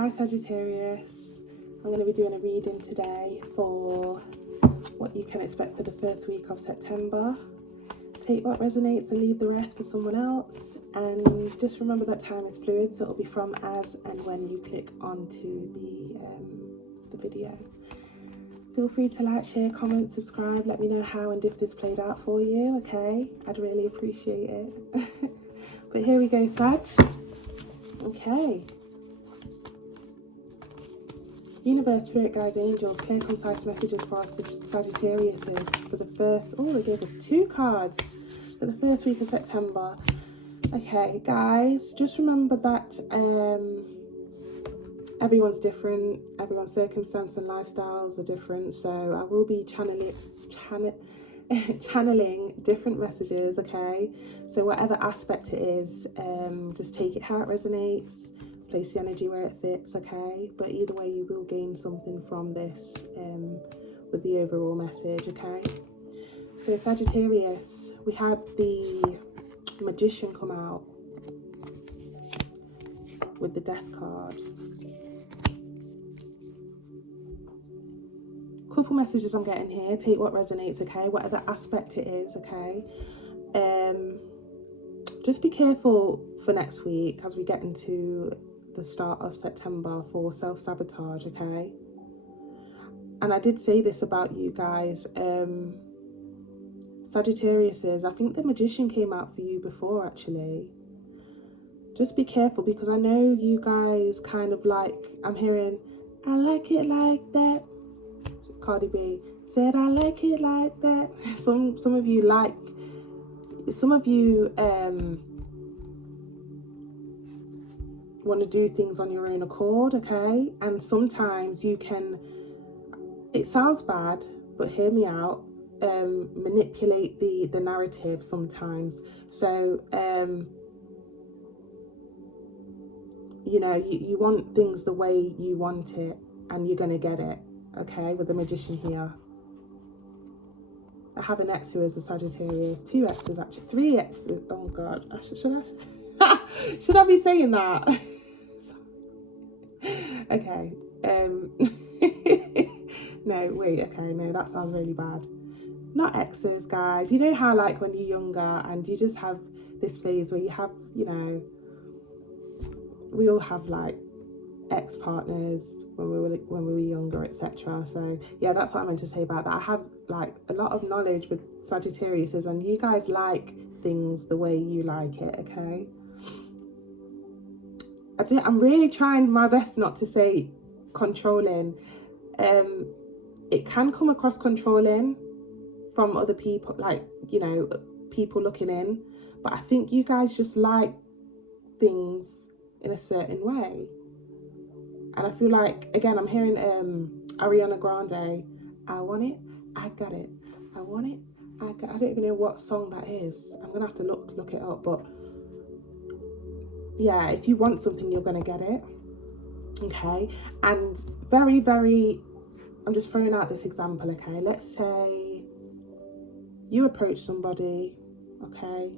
Hi Sagittarius, I'm going to be doing a reading today for what you can expect for the first week of September. Take what resonates and leave the rest for someone else, and just remember that time is fluid, so it'll be from as and when you click onto the video. Feel free to like, share, comment, subscribe, let me know how and if this played out for you, okay? I'd really appreciate it. But here we go, Sag. Okay. Universe, Spirit Guides, Angels, clear, concise messages for us Sagittariuses for the first, they gave us 2 cards for the first week of September. Okay, guys, just remember that everyone's different, everyone's circumstance and lifestyles are different, so I will be channeling different messages, okay? So whatever aspect it is, just take it how it resonates. Place the energy where it fits, okay? But either way, you will gain something from this with the overall message, okay? So Sagittarius, we had the Magician come out with the Death card. Couple messages I'm getting here. Take what resonates, okay? Whatever aspect it is, okay? Just be careful for next week as we get into the start of September for self-sabotage, okay? And I did say this about you guys, Sagittariuses. I think the Magician came out for you before, actually. Just be careful, because I know you guys kind of like, I'm hearing, I like it like that. Cardi B said, I like it like that. Some of you want to do things on your own accord, okay? And sometimes you can, it sounds bad, but hear me out, manipulate the narrative sometimes. So you know, you want things the way you want it, and you're gonna get it, okay? With the Magician here. I have an ex who is a Sagittarius, 2 exes actually, 3 exes. Oh God, should I be saying that? Okay. No, wait. Okay, no, that sounds really bad. Not exes, guys. You know how, like, when you're younger and you just have this phase where you have, you know, we all have like ex-partners when we were younger, etc. So yeah, that's what I meant to say about that. I have like a lot of knowledge with Sagittariuses, and you guys like things the way you like it, okay? I'm really trying my best not to say controlling. It can come across controlling from other people, like, you know, people looking in, but I think you guys just like things in a certain way. And I feel like, again, I'm hearing Ariana Grande, I want it, I got it, I want it, I don't even know what song that is. I'm gonna have to look it up, but yeah, if you want something, you're gonna get it, okay? And very, very, I'm just throwing out this example, okay? Let's say you approach somebody, okay?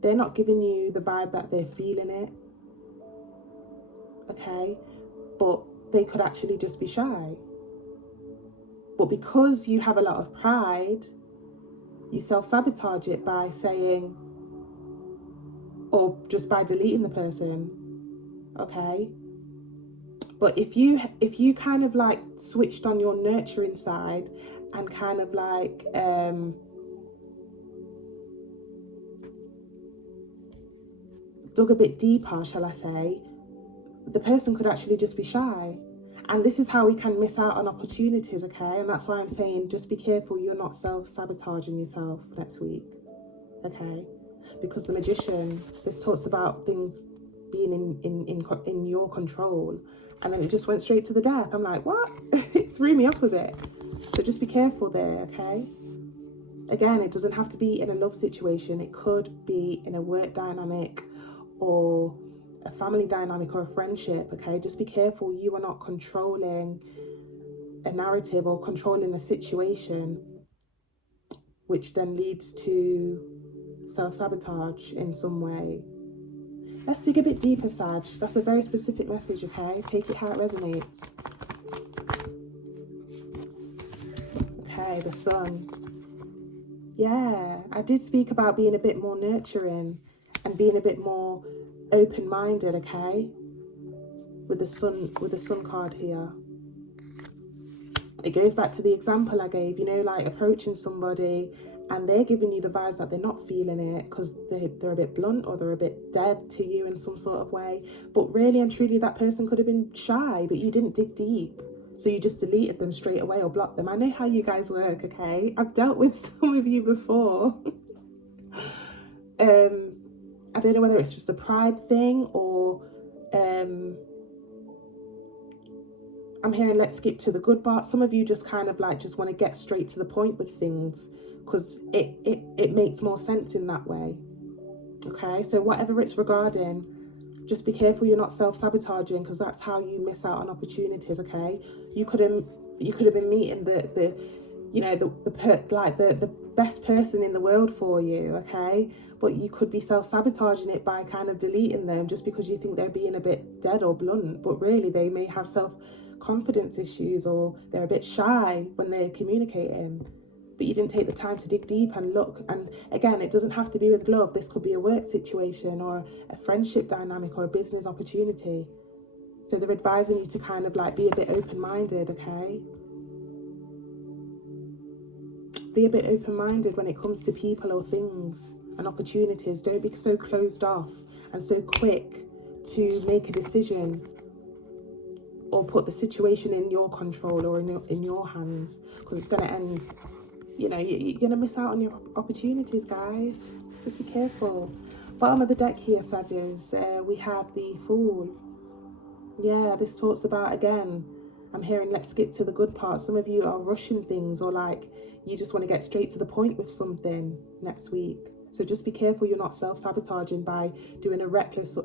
They're not giving you the vibe that they're feeling it, okay? But they could actually just be shy. But because you have a lot of pride, you self-sabotage it by saying, or just by deleting the person, okay? But if you kind of like switched on your nurturing side and kind of like dug a bit deeper, shall I say, the person could actually just be shy. And this is how we can miss out on opportunities, okay? And that's why I'm saying, just be careful you're not self-sabotaging yourself next week, okay? Because the Magician, this talks about things being in your control, and then it just went straight to the death. I'm like, what? It threw me off a bit. So just be careful there, okay? Again, it doesn't have to be in a love situation. It could be in a work dynamic or a family dynamic or a friendship, okay? Just be careful you are not controlling a narrative or controlling a situation, which then leads to self-sabotage in some way. Let's dig a bit deeper, Sag. That's a very specific message, okay? Take it how it resonates. Okay, the sun. Yeah, I did speak about being a bit more nurturing and being a bit more open-minded, okay? With the sun card here. It goes back to the example I gave, you know, like approaching somebody and they're giving you the vibes that they're not feeling it because they're a bit blunt or they're a bit dead to you in some sort of way. But really and truly, that person could have been shy, but you didn't dig deep. So you just deleted them straight away or blocked them. I know how you guys work, okay? I've dealt with some of you before. I don't know whether it's just a pride thing or I'm hearing let's skip to the good part. Some of you just kind of like just want to get straight to the point with things because it makes more sense in that way. Okay, so whatever it's regarding, just be careful you're not self-sabotaging because that's how you miss out on opportunities. Okay, you could have been meeting the best person in the world for you, okay, but you could be self-sabotaging it by kind of deleting them just because you think they're being a bit dead or blunt, but really they may have self-confidence issues or they're a bit shy when they're communicating, but you didn't take the time to dig deep and look. And again, it doesn't have to be with love. This could be a work situation or a friendship dynamic or a business opportunity. So they're advising you to kind of like be a bit open-minded, okay? Be a bit open-minded when it comes to people or things and opportunities. Don't be so closed off and so quick to make a decision or put the situation in your control or in your hands, because it's going to end, you know, you're going to miss out on your opportunities, guys. Just be careful. Bottom of the deck here, Sagittarius, we have the Fool. Yeah, this talks about, again, I'm hearing let's skip to the good part. Some of you are rushing things or like you just want to get straight to the point with something next week. So just be careful you're not self-sabotaging by doing a reckless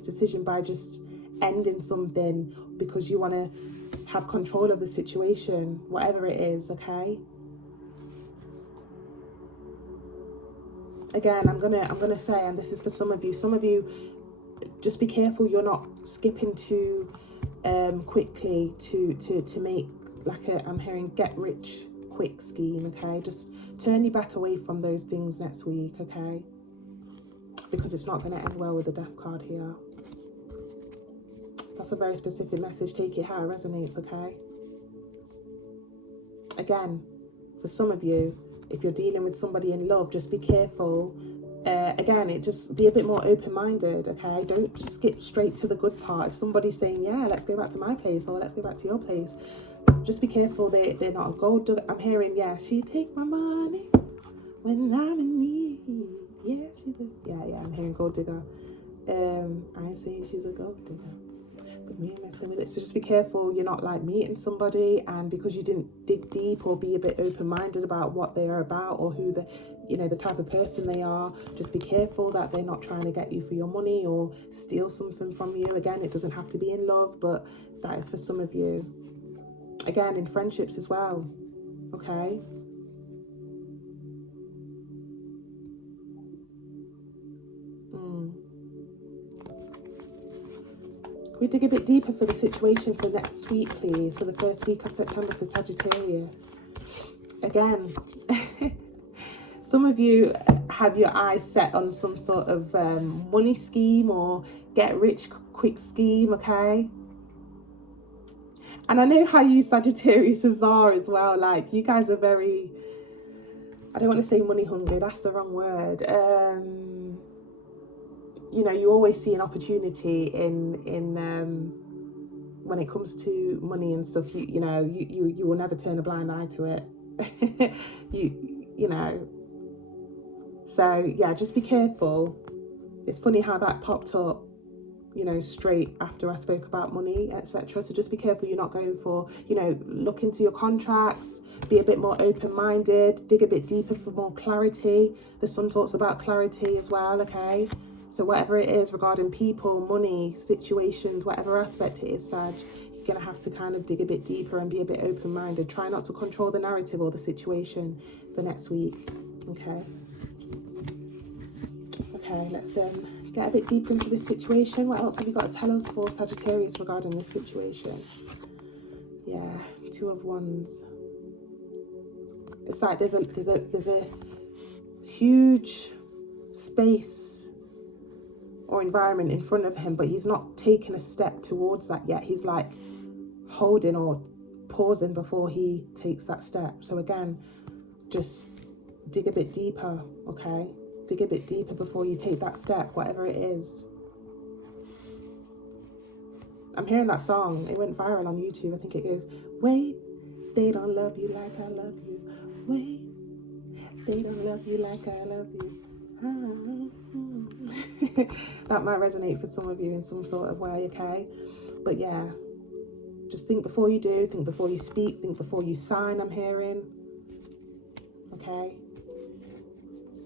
decision by just ending something because you want to have control of the situation, whatever it is, okay? Again, I'm gonna say, and this is for some of you, just be careful you're not skipping too quickly to make like I'm hearing get rich quick scheme, okay? Just turn your back away from those things next week, okay? Because it's not going to end well with the Death card here. That's a very specific message. Take it how it resonates, okay? Again, for some of you, if you're dealing with somebody in love, just be careful. Again, it just be a bit more open-minded, okay? Don't skip straight to the good part. If somebody's saying, yeah, let's go back to my place or let's go back to your place, just be careful they're not a gold digger. I'm hearing, yeah, she take my money when I'm in need. Yeah, she does. Yeah, I'm hearing gold digger. I ain't saying she's a gold digger, but me and messing with it. So just be careful you're not like meeting somebody and because you didn't dig deep or be a bit open-minded about what they're about or who the type of person they are. Just be careful that they're not trying to get you for your money or steal something from you. Again, it doesn't have to be in love, but that is for some of you. Again, in friendships as well, okay? Can we dig a bit deeper for the situation for next week, please? For the first week of September for Sagittarius. Again, some of you have your eyes set on some sort of money scheme or get rich quick scheme, okay? And I know how you Sagittarius are as well. Like, you guys are very, I don't want to say money hungry, that's the wrong word. You know, you always see an opportunity in when it comes to money and stuff. You will never turn a blind eye to it. you know. So yeah, just be careful. It's funny how that popped up, you know, straight after I spoke about money, etc. So just be careful you're not going for, you know, look into your contracts, be a bit more open-minded, dig a bit deeper for more clarity. The sun talks about clarity as well, okay? So whatever it is regarding people, money, situations, whatever aspect it is, Sag, you're going to have to kind of dig a bit deeper and be a bit open-minded. Try not to control the narrative or the situation for next week, okay? Okay, let's get get a bit deeper into this situation. What else have you got to tell us for Sagittarius regarding this situation? Yeah, Two of Wands. It's like there's a huge space or environment in front of him, but he's not taken a step towards that yet. He's like holding or pausing before he takes that step. So again, just dig a bit deeper, okay? Dig a bit deeper before you take that step, whatever it is. I'm hearing that song. It went viral on YouTube. I think it goes, wait, they don't love you like I love you. Wait, they don't love you like I love you. That might resonate for some of you in some sort of way, okay? But yeah, just think before you do, think before you speak, think before you sign, I'm hearing. Okay?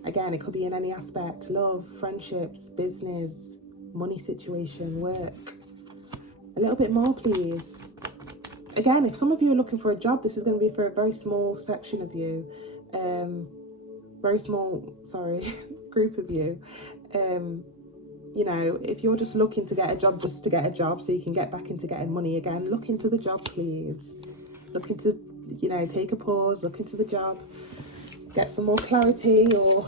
Again, it could be in any aspect: love, friendships, business, money situation, work. A little bit more, please. Again, if some of you are looking for a job, this is going to be for a very small section of you. Very small, group of you. You know, if you're just looking to get a job just to get a job so you can get back into getting money again, look into the job, please. Look into, you know, take a pause, look into the job, get some more clarity, or,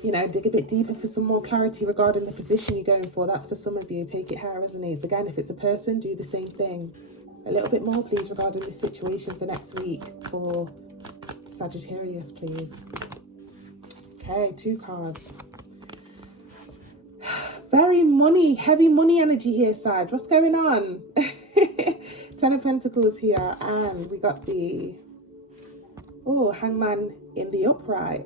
you know, dig a bit deeper for some more clarity regarding the position you're going for. That's for some of you. Take it how it resonates. Again, if it's a person, do the same thing. A little bit more, please, regarding this situation for next week for Sagittarius, please. Okay, 2 cards. Very heavy money energy here, Sag. What's going on? 10 of Pentacles here, and we got the Hangman in the upright.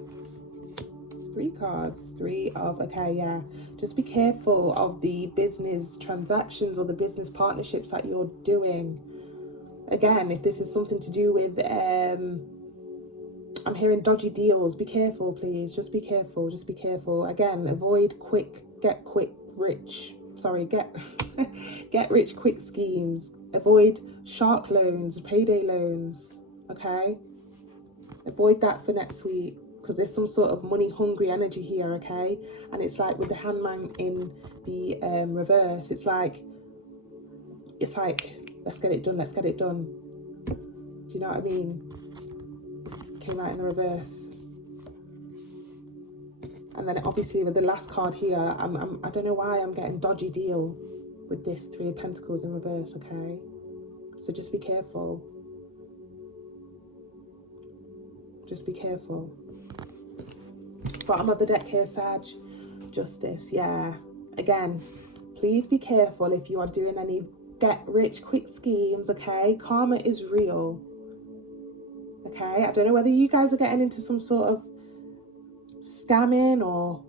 3 cards. 3 of, okay, yeah. Just be careful of the business transactions or the business partnerships that you're doing. Again, if this is something to do with, I'm hearing dodgy deals. Be careful, please. Just be careful. Just be careful. Again, avoid get rich quick schemes. Avoid shark loans, payday loans. Okay? Avoid that for next week, because there's some sort of money hungry energy here, okay? And it's like with the Hangman in the reverse, it's like let's get it done, let's get it done. Do you know what I mean? Came out in the reverse. And then obviously with the last card here, I don't know why I'm getting dodgy deal with this 3 of Pentacles in reverse, okay? So just be careful. Just be careful. Bottom of the deck here, Sag. Justice, yeah. Again, please be careful if you are doing any get rich quick schemes, okay? Karma is real. Okay, I don't know whether you guys are getting into some sort of scamming or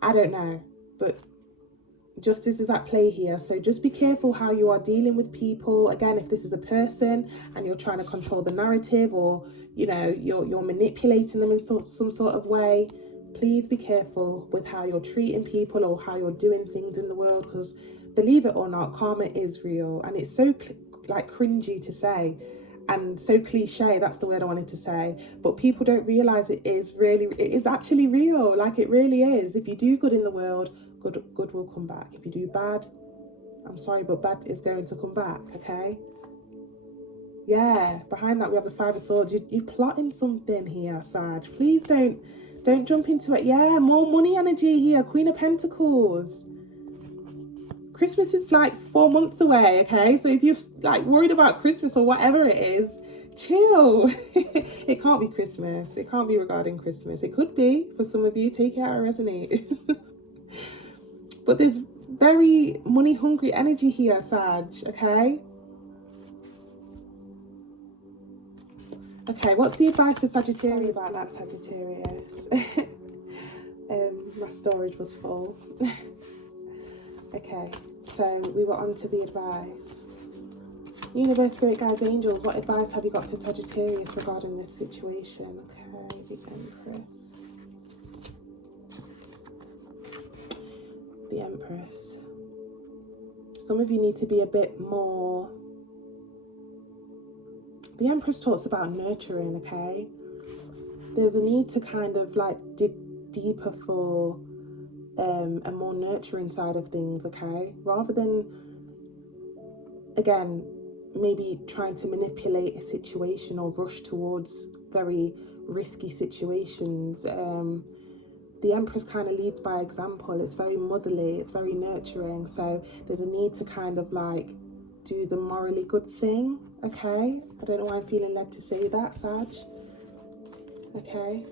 I don't know, but justice is at play here. So just be careful how you are dealing with people. Again, if this is a person and you're trying to control the narrative, or you know, you're manipulating them in some sort of way, please be careful with how you're treating people or how you're doing things in the world, because believe it or not, karma is real. And it's so like cringy to say and so cliche, that's the word I wanted to say, but people don't realize it is actually real. Like, it really is. If you do good in the world, good will come back. If you do bad, I'm sorry, but bad is going to come back, okay? Yeah, behind that we have the 5 of Swords. You're plotting something here, Sag. Please don't jump into it. Yeah, more money energy here. Queen of Pentacles. Christmas is like 4 months away, okay? So if you're like worried about Christmas or whatever it is, chill. It can't be Christmas. It can't be regarding Christmas. It could be for some of you. Take it how it resonates. But there's very money hungry energy here, Sag, okay? Okay, what's the advice for Sagittarius? Sorry about that, Sagittarius. My storage was full. Okay, so we were on to the advice. Universe, Spirit Guides, Angels, what advice have you got for Sagittarius regarding this situation? Okay, the Empress. The Empress. Some of you need to be a bit more... The Empress talks about nurturing, okay? There's a need to kind of like dig deeper for a more nurturing side of things, okay? Rather than, again, maybe trying to manipulate a situation or rush towards very risky situations. The Empress kind of leads by example. It's very motherly, it's very nurturing. So there's a need to kind of like do the morally good thing, okay? I don't know why I'm feeling led to say that, Sag. Okay.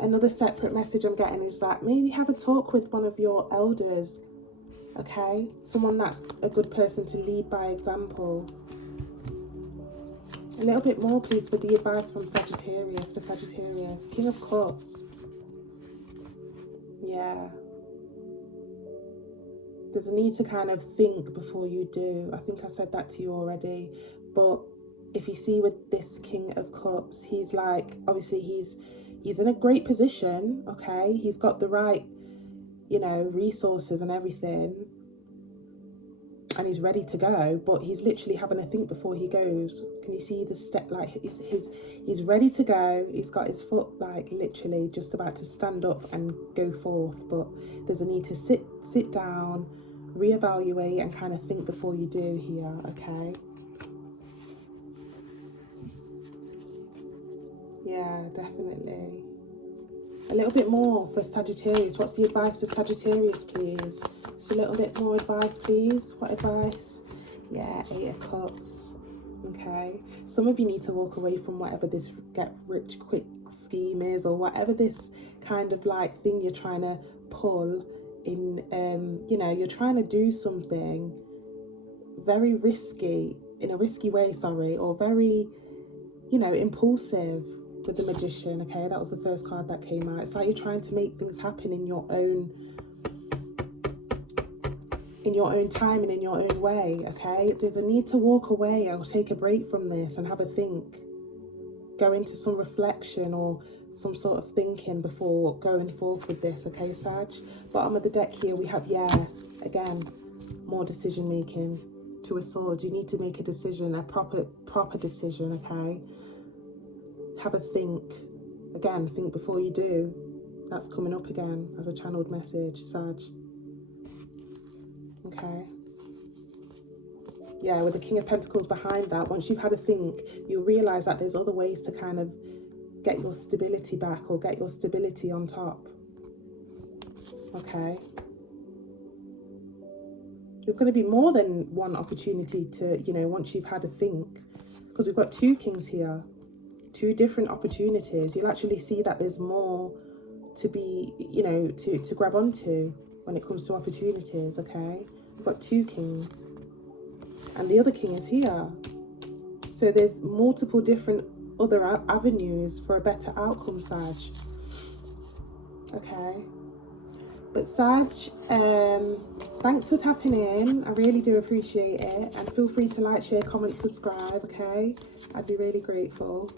Another separate message I'm getting is that maybe have a talk with one of your elders, okay? Someone that's a good person to lead by example. A little bit more, please, for the advice from Sagittarius, for Sagittarius. King of Cups. Yeah. There's a need to kind of think before you do. I think I said that to you already. But if you see with this King of Cups, he's like, obviously he's in a great position, okay? He's got the right, you know, resources and everything. And he's ready to go, but he's literally having to think before he goes. Can you see the step? Like he's ready to go. He's got his foot like literally just about to stand up and go forth, but there's a need to sit down, reevaluate, and kind of think before you do here, okay? Yeah, definitely. A little bit more for Sagittarius. What's the advice for Sagittarius, please? Just a little bit more advice, please. What advice? Yeah, 8 of Cups. Okay. Some of you need to walk away from whatever this get rich quick scheme is, or whatever this kind of like thing you're trying to pull in. You know, you're trying to do something very risky, in a risky way, sorry, or very, you know, impulsive. With the Magician, okay, that was the first card that came out. It's like you're trying to make things happen in your own time and in your own way, okay? There's a need to walk away or take a break from this and have a think. Go into some reflection or some sort of thinking before going forth with this, okay, Sag? Bottom of the deck here, we have, yeah, again, more decision making. Two of Swords, you need to make a decision, a proper decision, okay? Have a think. Again, think before you do. That's coming up again as a channeled message, Sag. Okay. Yeah, with the King of Pentacles behind that, once you've had a think, you'll realise that there's other ways to kind of get your stability back or get your stability on top. Okay. There's going to be more than one opportunity to, you know, once you've had a think. Because we've got 2 kings here. 2 different opportunities. You'll actually see that there's more to be, you know, to grab onto when it comes to opportunities, okay? We've got 2 kings. And the other king is here. So there's multiple different other avenues for a better outcome, Sag. Okay. But Sag, thanks for tapping in. I really do appreciate it. And feel free to like, share, comment, subscribe, okay? I'd be really grateful.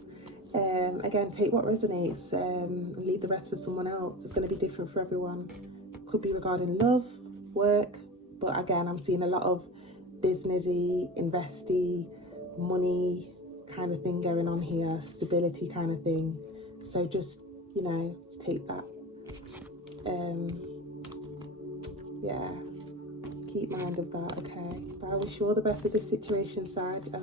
Again, take what resonates and leave the rest for someone else. It's going to be different for everyone. Could be regarding love, work, but again, I'm seeing a lot of businessy, investy, money kind of thing going on here, stability kind of thing. So just, you know, take that. Yeah, keep mind of that, okay? But I wish you all the best with this situation, Sag.